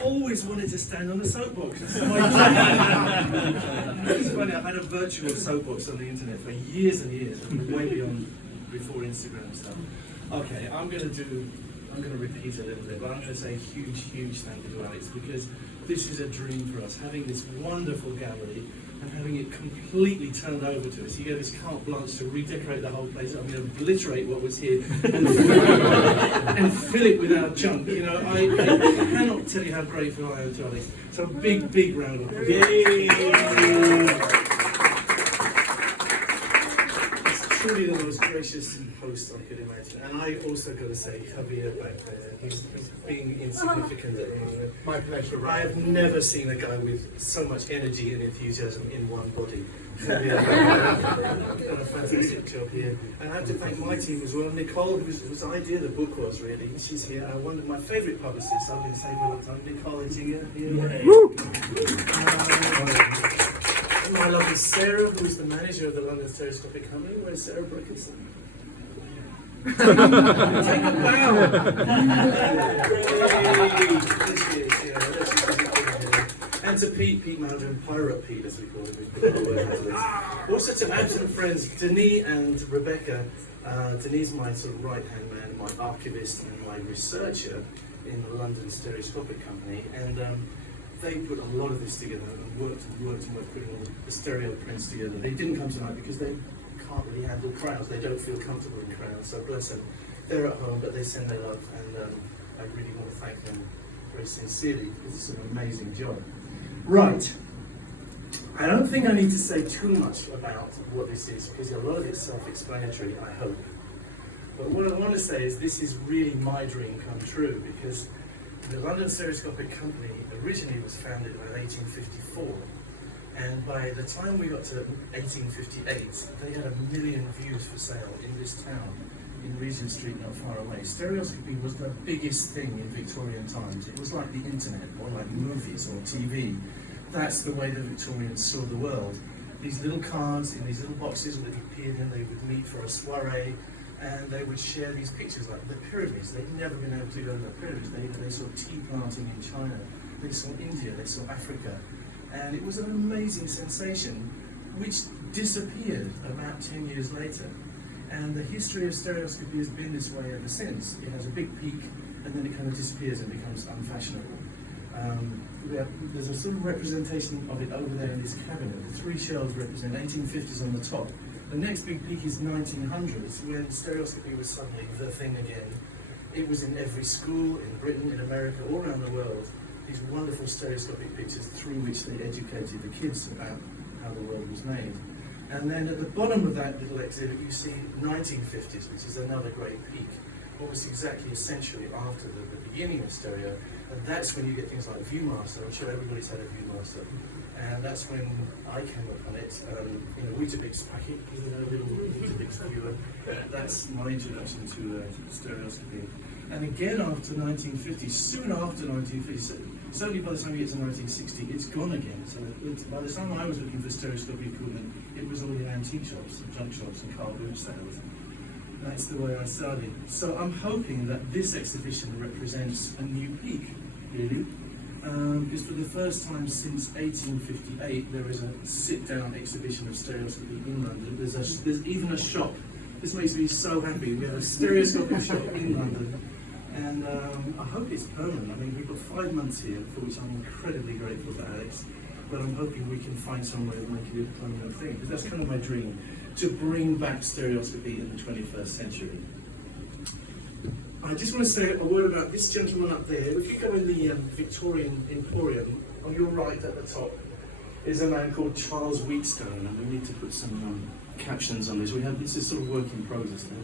Always wanted to stand on a soapbox. It's funny, I've had a virtual soapbox on the internet for years and years, way beyond before Instagram and stuff. Okay, I'm going to repeat a little bit, but I'm going to say a huge thank you to Alex, because this is a dream for us, having this wonderful gallery and having it completely turned over to us. He gave us carte blanche to redecorate the whole place. I'm going to obliterate what was here and fill it with our junk. You know, I cannot tell you how grateful I am to Alex. So a big round of applause. Yay! Truly the most gracious host I could imagine. And I also got to say, Javier back there, he's being insignificant at the moment. My pleasure. I have never seen a guy with so much energy and enthusiasm in one body. Javier, done a fantastic job here. And I have to thank my team as well. Nicole, whose idea the book was really, she's here. One of my favourite publicists, I've been saying all the time, Nicole is here. And my lovely Sarah, who is the manager of the London Stereoscopic Company. Where's Sarah Brookinson? Take a bow! And to Pete Maldon, Pirate Pete as we call him. Also to absent friends, Denis and Rebecca. Denis is my sort of right-hand man, my archivist and my researcher in the London Stereoscopic Company. And they put a lot of this together and worked putting all the stereo prints together. They didn't come tonight because they can't really handle crowds. They don't feel comfortable in crowds, so bless them. They're at home, but they send their love, and I really want to thank them very sincerely, because it's an amazing job. Right. I don't think I need to say too much about what this is, because a lot of it's self-explanatory, I hope. But what I want to say is this is really my dream come true, because the London Stereoscopic Company originally was founded in 1854, and by the time we got to 1858, they had 1 million views for sale in this town, in Regent Street, not far away. Stereoscopy was the biggest thing in Victorian times. It was like the internet, or like movies or TV. That's the way the Victorians saw the world. These little cards in these little boxes would appear in, they would meet for a soiree, and they would share these pictures, like the pyramids. They'd never been able to go to the pyramids. They saw tea planting in China, they saw India, they saw Africa, and it was an amazing sensation, which disappeared about 10 years later. And the history of stereoscopy has been this way ever since. It has a big peak, and then it kind of disappears and becomes unfashionable. There's a sort of representation of it over there in this cabinet. The 3 shelves represent 1850s on the top. The next big peak is 1900s, when stereoscopy was suddenly the thing again. It was in every school, in Britain, in America, all around the world. These wonderful stereoscopic pictures through which they educated the kids about how the world was made. And then at the bottom of that little exhibit you see 1950s, which is another great peak, almost exactly a century after the beginning of stereo. And that's when you get things like Viewmaster. I'm sure everybody's had a Viewmaster. And that's when I came upon it, in a Weetabix packet, a little Weetabix viewer. That's my introduction to stereoscopy. And again after 1950, soon after 1950, certainly by the time you get to 1960, it's gone again. So by the time I was looking for stereoscopic equipment, it was all in antique shops and junk shops and car boot sales. That's the way I started. So I'm hoping that this exhibition represents a new peak, really. Because for the first time since 1858, there is a sit-down exhibition of stereoscopy in London. There's even a shop. This makes me so happy. We have a stereoscopic shop in London, and I hope it's permanent. I mean, we've got 5 months here, for which I'm incredibly grateful to Alex, but I'm hoping we can find some way of making it a permanent thing, because that's kind of my dream, to bring back stereoscopy in the 21st century. I just want to say a word about this gentleman up there. If you go in the Victorian Emporium, on your right at the top is a man called Charles Wheatstone, and we need to put some captions on this. This is sort of work in progress now.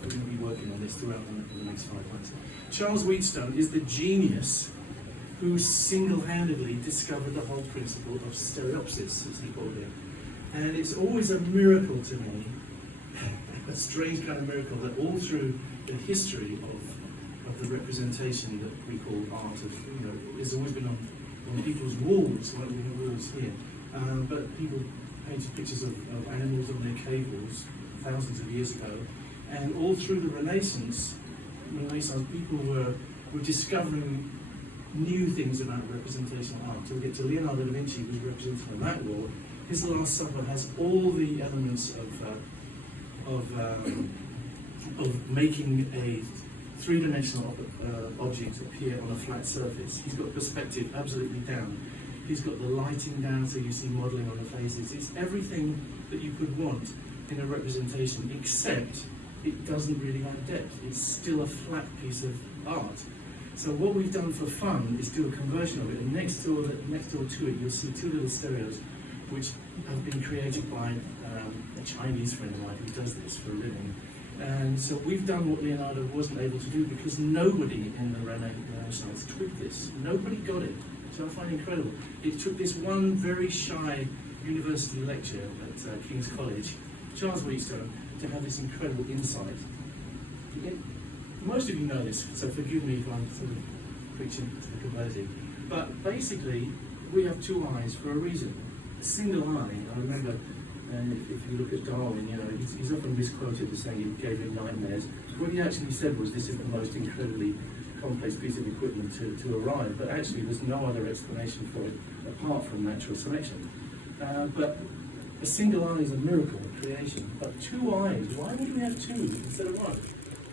We're going to be working on this throughout the next 5 months. Charles Wheatstone is the genius who single-handedly discovered the whole principle of stereopsis, as he called it. And it's always a miracle to me, a strange kind of miracle, that all through the history of the representation that we call art, it's always been on people's walls, like we have walls here. But people painted pictures of animals on their cave walls thousands of years ago. And all through the Renaissance people were discovering new things about representational art. So we get to Leonardo da Vinci, who's representing on that wall. His Last Supper has all the elements of making a three-dimensional object appear on a flat surface. He's got perspective absolutely down. He's got the lighting down, so you see modelling on the faces. It's everything that you could want in a representation, except it doesn't really have depth. It's still a flat piece of art. So what we've done for fun is do a conversion of it, and next door to it, you'll see two little stereos, which have been created by a Chinese friend of mine who does this for a living. And so we've done what Leonardo wasn't able to do, because nobody in the Renaissance took this. Nobody got it, which I find incredible. It took this one very shy university lecturer at King's College, Charles Wheatstone, to have this incredible insight. Most of you know this, so forgive me if I'm sort of preaching to the converted. But basically, we have two eyes for a reason. A single eye, I remember, and if you look at Darwin, you know, he's often misquoted as saying it gave him nightmares. What he actually said was, this is the most incredibly complex piece of equipment to arrive, but actually there's no other explanation for it apart from natural selection. But a single eye is a miracle of creation, but two eyes, why would we have two instead of one?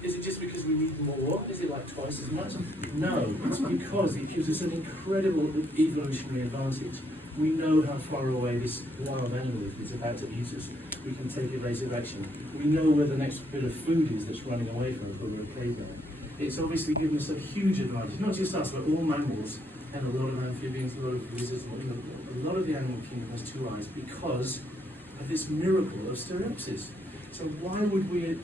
Is it just because we need more? Is it like twice as much? No, it's because it gives us an incredible evolutionary advantage. We know how far away this wild animal is that's about to eat us. We can take evasive action. We know where the next bit of food is that's running away from us when we're a caveman. It's obviously given us a huge advantage, not just us, but all mammals, and a lot of amphibians, a lot of lizards, a lot of the animal kingdom has two eyes because of this miracle of stereopsis. So why would we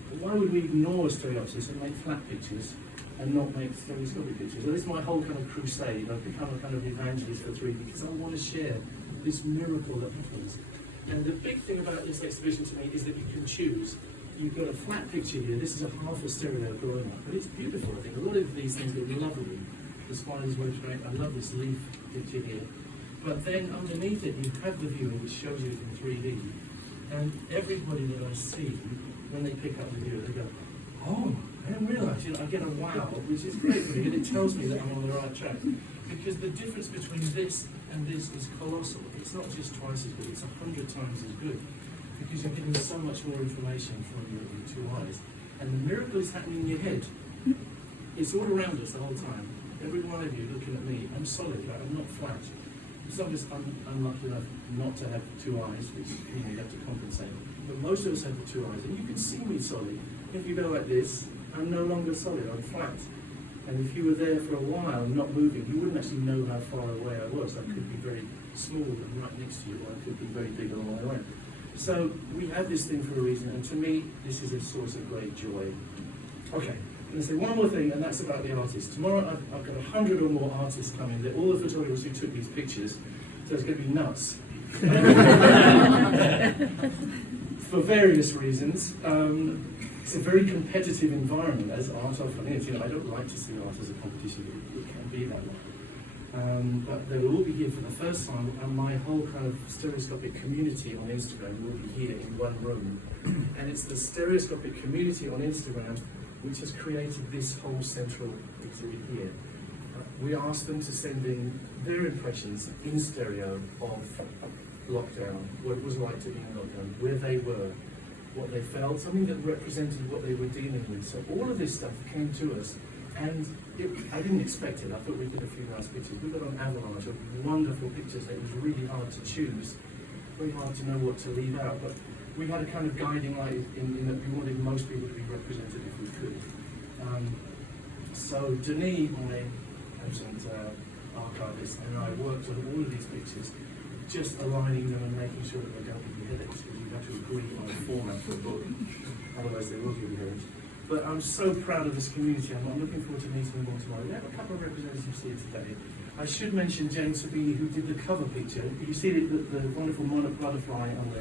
ignore stereopsis and make flat pictures and not make stereoscopic pictures? Well, this is my whole kind of crusade. I've become a kind of evangelist for 3D because I want to share this miracle that happens. And the big thing about this exhibition to me is that you can choose. You've got a flat picture here. This is a half a stereo growing up, but it's beautiful. I think a lot of these things are lovely. The spider's web's great. I love this leaf picture here. But then underneath it, you have the viewer which shows you it in 3D. And everybody that I see, when they pick up the viewer, they go, "Oh, I didn't realise." You know, I get a wow, which is great for me, and it tells me that I'm on the right track. Because the difference between this and this is colossal. It's not just twice as good; it's 100 times as good. Because you're getting so much more information from your two eyes, and the miracle is happening in your head. It's all around us the whole time. Every one of you looking at me, I'm solid. Right? I'm not flat. Some of us I'm lucky enough not to have two eyes, which you have to compensate. But most of us have the two eyes, and you can see me solid. If you go like this, I'm no longer solid, I'm flat. And if you were there for a while not moving, you wouldn't actually know how far away I was. I could be very small and right next to you, or I could be very big a long way away. So we have this thing for a reason, and to me, this is a source of great joy. Okay. I'm going to say one more thing, and that's about the artists. Tomorrow I've got 100 or more artists coming. They're all the photographers who took these pictures, so it's going to be nuts. For various reasons. It's a very competitive environment, as art often is. You know, I don't like to see art as a competition, but it can be that way. But they will all be here for the first time, and my whole kind of stereoscopic community on Instagram will be here in one room. And it's the stereoscopic community on Instagram which has created this whole central exhibit here. We asked them to send in their impressions in stereo of lockdown, what it was like to be in lockdown, where they were, what they felt, something that represented what they were dealing with. So all of this stuff came to us, and I didn't expect it. I thought we'd get a few nice pictures. We got an avalanche of wonderful pictures that it was really hard to choose, very hard to know what to leave out. But we had a kind of guiding light in that we wanted most people to be represented if we could. So Denis, my absent archivist, and I worked on all of these pictures, just aligning them and making sure that they don't give you headaches, because you have to agree on a format for a book, otherwise they will give you headaches. But I'm so proud of this community. I'm looking forward to meeting them all tomorrow. We have a couple of representatives here today. I should mention Jane Sabini, who did the cover picture. You see the wonderful monarch butterfly on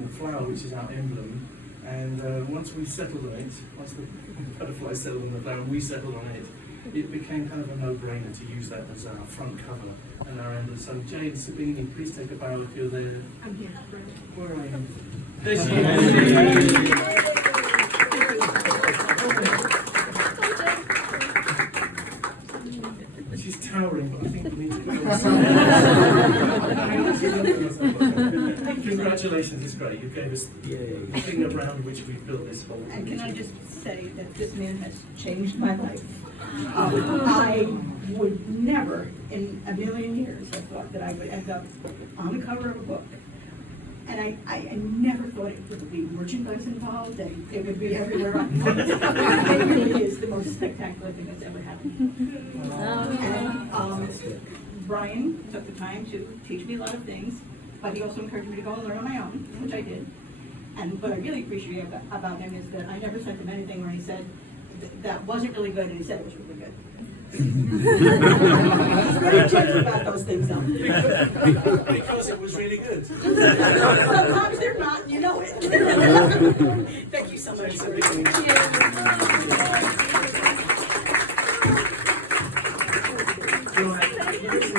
the flower, which is our emblem. And once we settled on it, once the butterfly settled on the flower and we settled on it, it became kind of a no-brainer to use that as our front cover and our emblem. So Jane Sabini, please take a bow if you're there. I'm here. Where are you? There she is. She's towering Congratulations, it's great. You gave us the thing around which we built this whole. And can I just say that this man has changed my life. I would never in a million years have thought that I would end up on the cover of a book. And I never thought it would be merchandise involved, and it would be everywhere on the It really is the most spectacular thing that's ever happened. And Brian took the time to teach me a lot of things, but he also encouraged me to go and learn on my own, which I did. And what I really appreciate about him is that I never sent him anything where he said that wasn't really good, and he said it was really good. He's very gentle about those things, though. Because it was really good. Sometimes they're not, you know it. Thank you so much.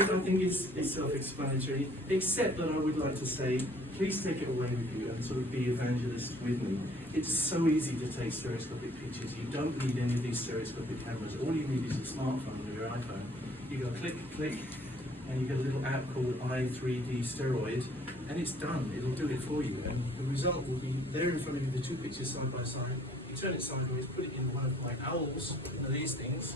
I think it's self-explanatory, except that I would like to say, please take it away with you and sort of be evangelist with me. It's so easy to take stereoscopic pictures. You don't need any of these stereoscopic cameras. All you need is a smartphone or your iPhone. You go click, click, and you get a little app called i3D Steroid, and it's done. It'll do it for you, and the result will be there in front of you, the two pictures side by side. You turn it sideways, put it in one of my owls, one of these things,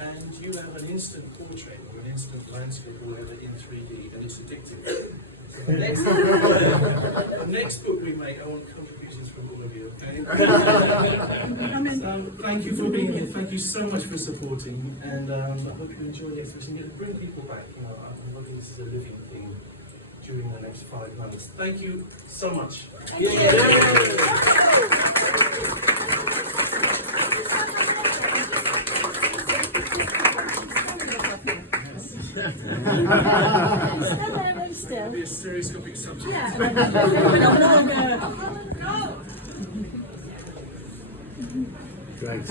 and you have an instant portrait or an instant landscape or whatever in 3D, and it's addictive. So the next book we make, I want contributions from all of you, okay? So thank you for being here, thank you so much for supporting, and I hope you enjoy the exhibition. You bring people back, I'm hoping this is a living thing during the next 5 months. Thank you so much. It'll be a stereoscopic subject. Yeah. Great.